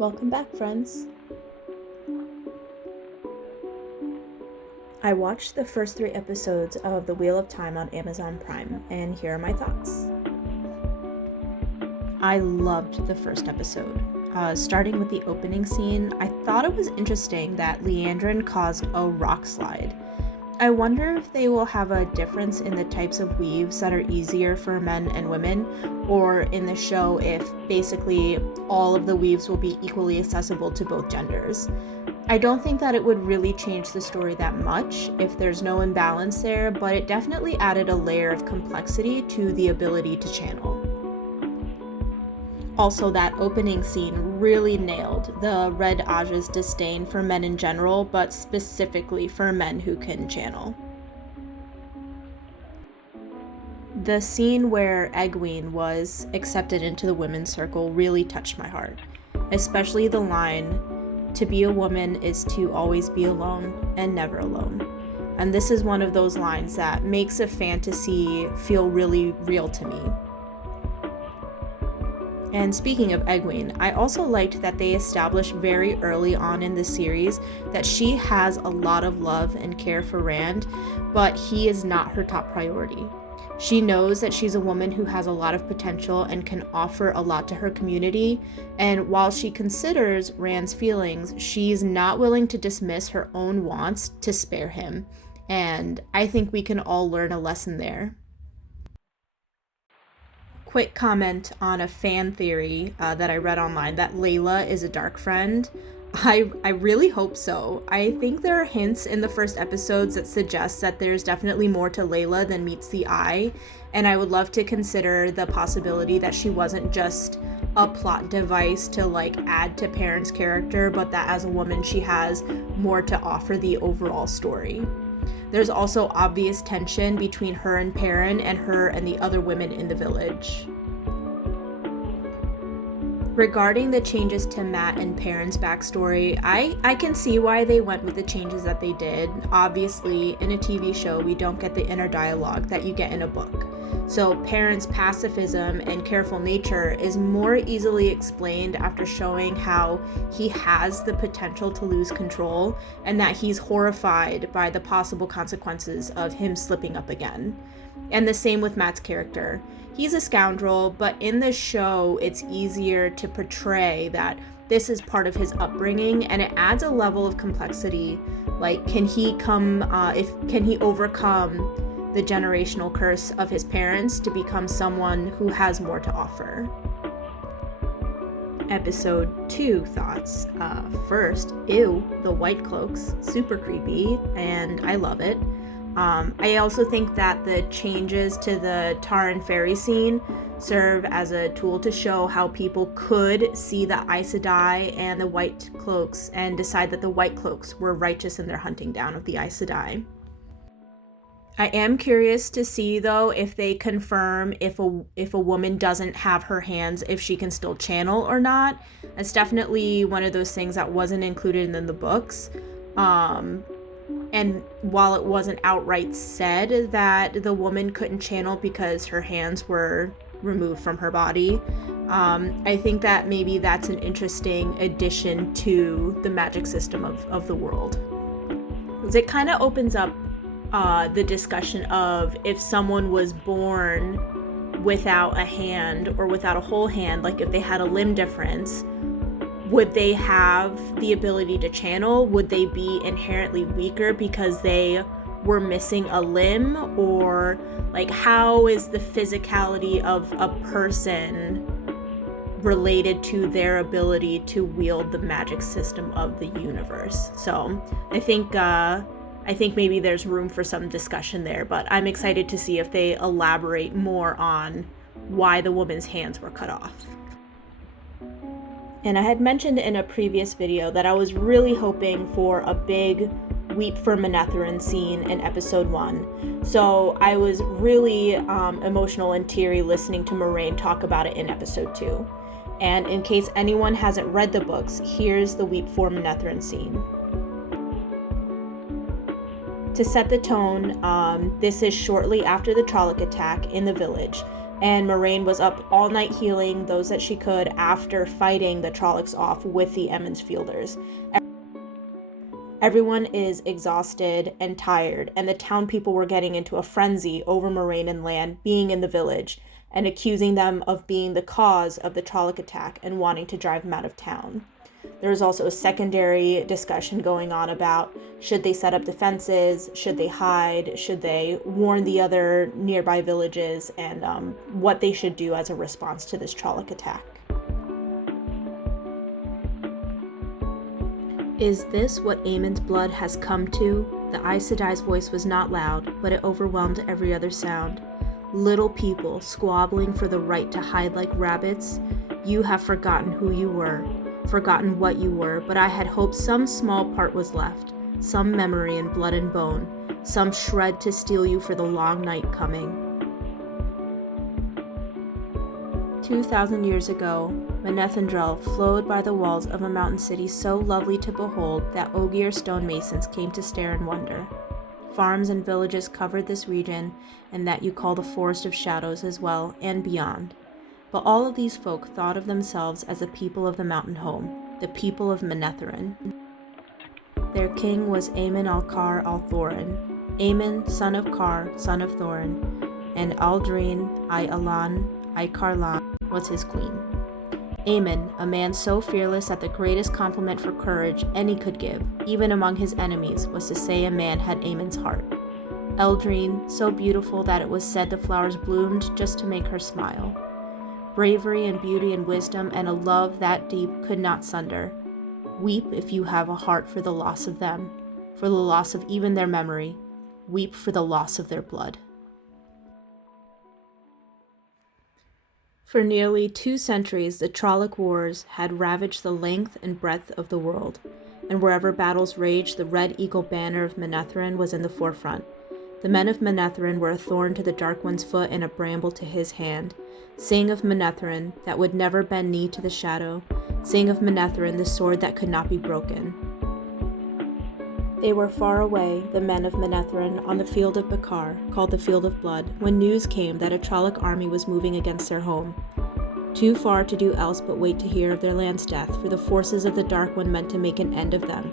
Welcome back, friends. I watched the first 3 episodes of The Wheel of Time on Amazon Prime, and here are my thoughts. I loved the first episode. Starting with the opening scene, I thought it was interesting that Leandrin caused a rock slide. I wonder if they will have a difference in the types of weaves that are easier for men and women, or in the show if basically all of the weaves will be equally accessible to both genders. I don't think that it would really change the story that much if there's no imbalance there, but it definitely added a layer of complexity to the ability to channel. Also, that opening scene really nailed the Red Ajah's disdain for men in general, but specifically for men who can channel. The scene where Egwene was accepted into the women's circle really touched my heart, especially the line, "To be a woman is to always be alone and never alone." And this is one of those lines that makes a fantasy feel really real to me. And speaking of Egwene, I also liked that they established very early on in the series that she has a lot of love and care for Rand, but he is not her top priority. She knows that she's a woman who has a lot of potential and can offer a lot to her community, and while she considers Rand's feelings, she's not willing to dismiss her own wants to spare him, and I think we can all learn a lesson there. Quick comment on a fan theory that I read online that Layla is a dark friend. I really hope so. I think there are hints in the first episodes that suggest that there's definitely more to Layla than meets the eye, and I would love to consider the possibility that she wasn't just a plot device to add to Perrin's character, but that as a woman she has more to offer the overall story. There's also obvious tension between her and Perrin and her and the other women in the village. Regarding the changes to Mat and Perrin's backstory, I can see why they went with the changes that they did. Obviously, in a TV show, we don't get the inner dialogue that you get in a book. So Perrin's pacifism and careful nature is more easily explained after showing how he has the potential to lose control and that he's horrified by the possible consequences of him slipping up again. And the same with Mat's character. He's a scoundrel, but in the show, it's easier to portray that this is part of his upbringing, and it adds a level of complexity. Can he overcome the generational curse of his parents to become someone who has more to offer? Episode 2 thoughts. First, ew, the white cloaks, super creepy, and I love it. I also think that the changes to the Taran Ferry scene serve as a tool to show how people could see the Aes Sedai and the White Cloaks and decide that the White Cloaks were righteous in their hunting down of the Aes Sedai. I am curious to see, though, if they confirm if a woman doesn't have her hands, if she can still channel or not. It's definitely one of those things that wasn't included in the books. And while it wasn't outright said that the woman couldn't channel because her hands were removed from her body, I think that maybe that's an interesting addition to the magic system of the world. Because it kind of opens up the discussion of if someone was born without a hand or without a whole hand, like if they had a limb difference, would they have the ability to channel? Would they be inherently weaker because they were missing a limb? Or how is the physicality of a person related to their ability to wield the magic system of the universe? So I think maybe there's room for some discussion there, but I'm excited to see if they elaborate more on why the woman's hands were cut off. And I had mentioned in a previous video that I was really hoping for a big Weep for Manetheren scene in episode 1. So I was really emotional and teary listening to Moraine talk about it in episode 2. And in case anyone hasn't read the books, here's the Weep for Manetheren scene. To set the tone, this is shortly after the Trolloc attack in the village. And Moraine was up all night healing those that she could after fighting the Trollocs off with the Emmons Fielders. Everyone is exhausted and tired, and the town people were getting into a frenzy over Moraine and Lan being in the village and accusing them of being the cause of the Trolloc attack and wanting to drive them out of town. There was also a secondary discussion going on about should they set up defenses, should they hide, should they warn the other nearby villages, and what they should do as a response to this Trolloc attack. Is this what Aemon's blood has come to? The Aes Sedai's voice was not loud, but it overwhelmed every other sound. Little people squabbling for the right to hide like rabbits. You have forgotten who you were, forgotten what you were, but I had hoped some small part was left, some memory in blood and bone, some shred to steel you for the long night coming. 2,000 years ago, Manethundrel flowed by the walls of a mountain city so lovely to behold that Ogier stonemasons came to stare in wonder. Farms and villages covered this region, and that you call the Forest of Shadows as well, and beyond. But all of these folk thought of themselves as the people of the mountain home, the people of Manetheren. Their king was Aemon Alcar Althorin, Aemon, son of Car, son of Thorin, and Aldrine I Alan I Carlan was his queen. Aemon, a man so fearless that the greatest compliment for courage any could give, even among his enemies, was to say a man had Aemon's heart. Eldrine, so beautiful that it was said the flowers bloomed just to make her smile. Bravery and beauty and wisdom and a love that deep could not sunder. Weep if you have a heart for the loss of them, for the loss of even their memory. Weep for the loss of their blood. For nearly 2 centuries, the Trolloc Wars had ravaged the length and breadth of the world, and wherever battles raged, the Red Eagle banner of Manetheren was in the forefront. The men of Manetheren were a thorn to the Dark One's foot and a bramble to his hand. Sing of Manetheren, that would never bend knee to the shadow. Sing of Manetheren, the sword that could not be broken. They were far away, the men of Manetheren, on the field of Bakar, called the Field of Blood, when news came that a Trolloc army was moving against their home. Too far to do else but wait to hear of their land's death, for the forces of the Dark One meant to make an end of them,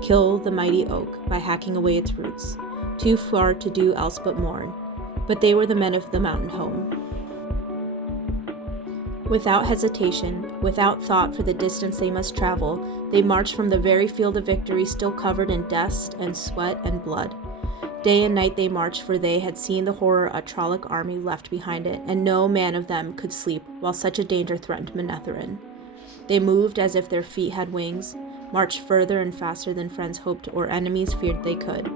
kill the mighty oak by hacking away its roots. Too far to do else but mourn. But they were the men of the mountain home. Without hesitation, without thought for the distance they must travel, they marched from the very field of victory still covered in dust and sweat and blood. Day and night they marched, for they had seen the horror a Trolloc army left behind it, and no man of them could sleep while such a danger threatened Manetheren. They moved as if their feet had wings, marched further and faster than friends hoped or enemies feared they could.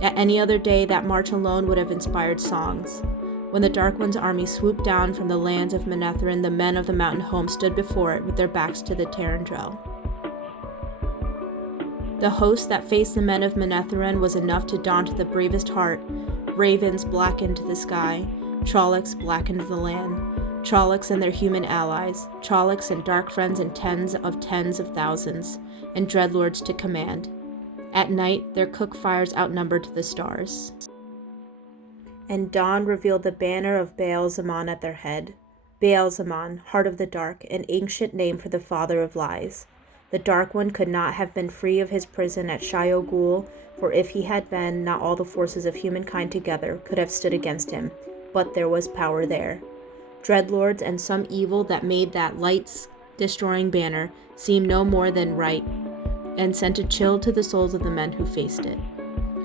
At any other day, that march alone would have inspired songs. When the Dark One's army swooped down from the lands of Manetheren, the men of the mountain home stood before it with their backs to the Tarandrel. The host that faced the men of Manetheren was enough to daunt the bravest heart. Ravens blackened the sky, Trollocs blackened the land, Trollocs and their human allies, Trollocs and dark friends in tens of thousands, and dreadlords to command. At night, their cook fires outnumbered the stars. And dawn revealed the banner of Baal Zaman at their head. Baal Zaman, heart of the dark, an ancient name for the father of lies. The Dark One could not have been free of his prison at Shio Ghul, for if he had been, not all the forces of humankind together could have stood against him, but there was power there. Dreadlords and some evil that made that lights-destroying banner seem no more than right, and sent a chill to the souls of the men who faced it.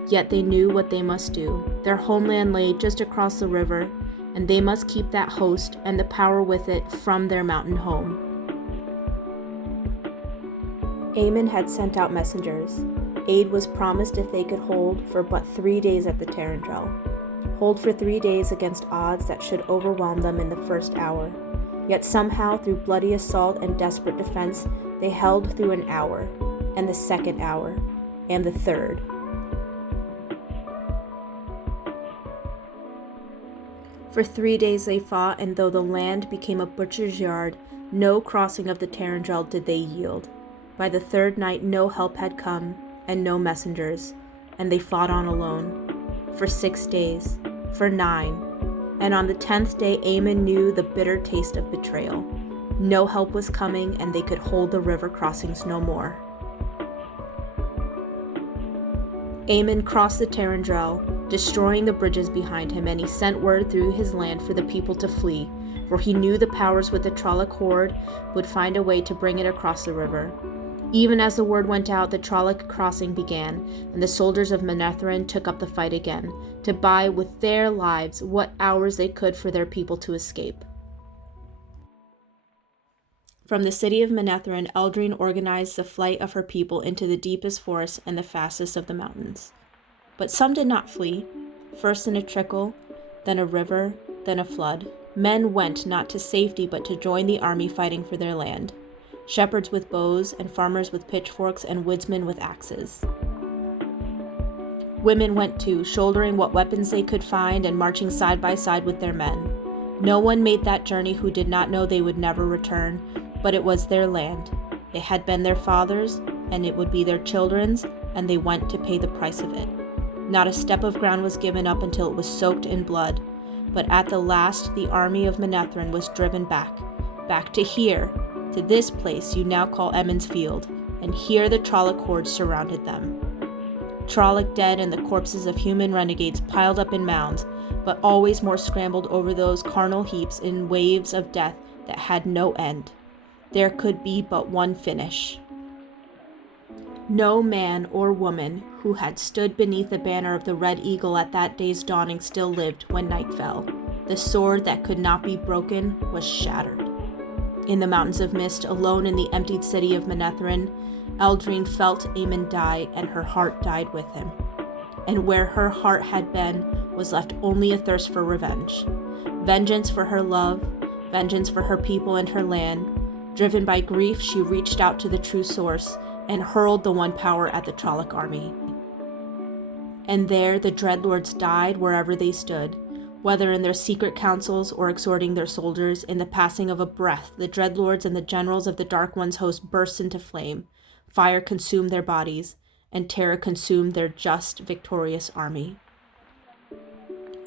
Yet they knew what they must do. Their homeland lay just across the river, and they must keep that host and the power with it from their mountain home. Aemon had sent out messengers. Aid was promised if they could hold for but 3 days at the Tarandrel. Hold for 3 days against odds that should overwhelm them in the first hour. Yet somehow, through bloody assault and desperate defense, they held through an hour, and the second hour, and the third. For 3 days they fought, and though the land became a butcher's yard, no crossing of the Tarandrel did they yield. By the third night no help had come, and no messengers, and they fought on alone. For 6 days, for 9, And on the 10th day, Ammon knew the bitter taste of betrayal. No help was coming, and they could hold the river crossings no more. Ammon crossed the Tarandrel, destroying the bridges behind him, and he sent word through his land for the people to flee, for he knew the powers with the Trolloc horde would find a way to bring it across the river. Even as the word went out, the Trolloc crossing began, and the soldiers of Manetheren took up the fight again, to buy with their lives what hours they could for their people to escape. From the city of Manetheren, Eldrine organized the flight of her people into the deepest forests and the fastest of the mountains. But some did not flee, first in a trickle, then a river, then a flood. Men went not to safety but to join the army fighting for their land. Shepherds with bows, and farmers with pitchforks, and woodsmen with axes. Women went too, shouldering what weapons they could find and marching side by side with their men. No one made that journey who did not know they would never return, but it was their land. It had been their fathers', and it would be their children's, and they went to pay the price of it. Not a step of ground was given up until it was soaked in blood, but at the last the army of Manetheren was driven back to here, to this place you now call Emond's Field, and here the Trolloc horde surrounded them. Trolloc dead and the corpses of human renegades piled up in mounds, but always more scrambled over those carnal heaps in waves of death that had no end. There could be but one finish. No man or woman who had stood beneath the banner of the Red Eagle at that day's dawning still lived when night fell. The sword that could not be broken was shattered. In the mountains of mist, alone in the emptied city of Manetheren, Eldrine felt Ammon die, and her heart died with him. And where her heart had been was left only a thirst for revenge. Vengeance for her love, vengeance for her people and her land. Driven by grief, she reached out to the true source and hurled the one power at the Trolloc army. And there the Dreadlords died wherever they stood. Whether in their secret councils or exhorting their soldiers, in the passing of a breath, the Dreadlords and the generals of the Dark One's host burst into flame. Fire consumed their bodies, and terror consumed their just, victorious army.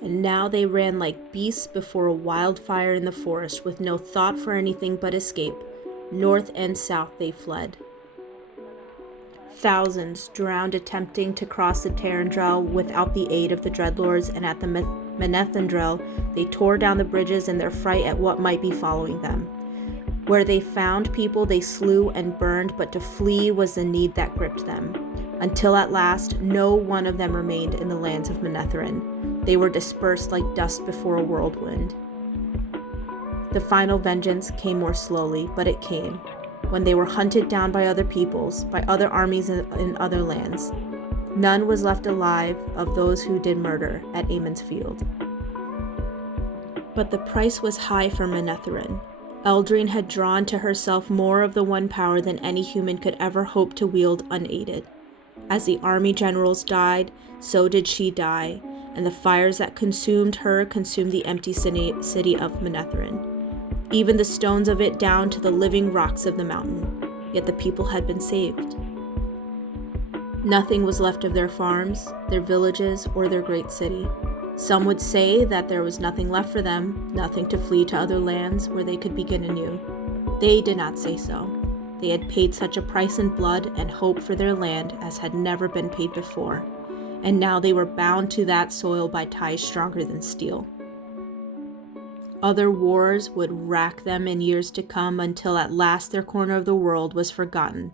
And now they ran like beasts before a wildfire in the forest, with no thought for anything but escape. North and south they fled. Thousands drowned attempting to cross the Tarandrel without the aid of the Dreadlords, and at the Manethendrel they tore down the bridges in their fright at what might be following them. Where they found people they slew and burned, but to flee was the need that gripped them. Until at last no one of them remained in the lands of Manetheren. They were dispersed like dust before a whirlwind. The final vengeance came more slowly, but it came, when they were hunted down by other peoples, by other armies in other lands. None was left alive of those who did murder at Ammon's Field. But the price was high for Manetheren. Eldrine had drawn to herself more of the one power than any human could ever hope to wield unaided. As the army generals died, so did she die, and the fires that consumed her consumed the empty city of Manetheren, even the stones of it down to the living rocks of the mountain. Yet the people had been saved. Nothing was left of their farms, their villages, or their great city. Some would say that there was nothing left for them, nothing to flee to other lands where they could begin anew. They did not say so. They had paid such a price in blood and hope for their land as had never been paid before, and now they were bound to that soil by ties stronger than steel. Other wars would rack them in years to come until at last their corner of the world was forgotten,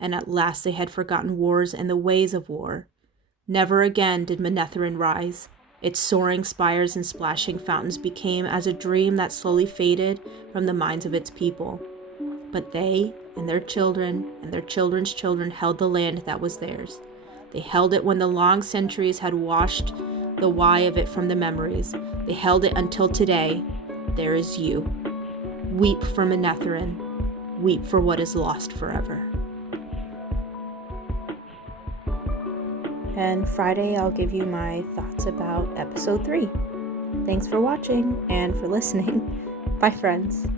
and at last they had forgotten wars and the ways of war. Never again did Manetheren rise. Its soaring spires and splashing fountains became as a dream that slowly faded from the minds of its people. But they and their children and their children's children held the land that was theirs. They held it when the long centuries had washed the why of it from the memories. They held it until today. There is you. Weep for Manetheren. Weep for what is lost forever. And Friday, I'll give you my thoughts about episode 3. Thanks for watching and for listening. Bye, friends.